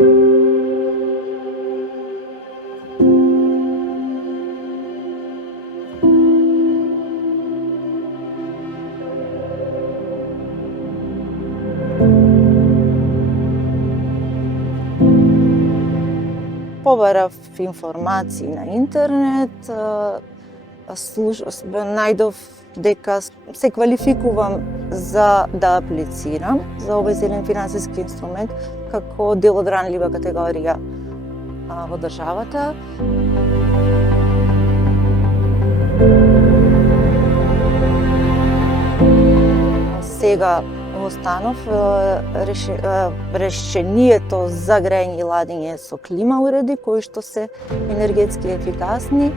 Побарав информации на интернет, најдов дека се квалификувам за да аплицирам за овој зелен финансиски инструмент како дел од ранлива категорија во државата. Сега останов решението за грејење и ладење со клима уреди кои што се енергетски ефикасни.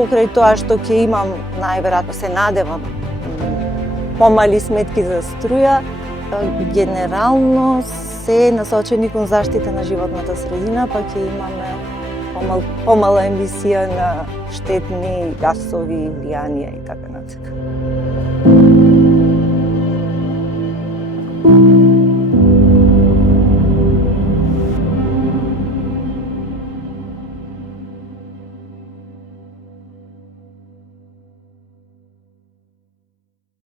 Покрај тоа што ќе имам, најверојатно се надевам, помали сметки за струја, генерално се насочени кон заштита на животната средина, па ќе имаме помала емисија на штетни гасови, влијанија и така натаму.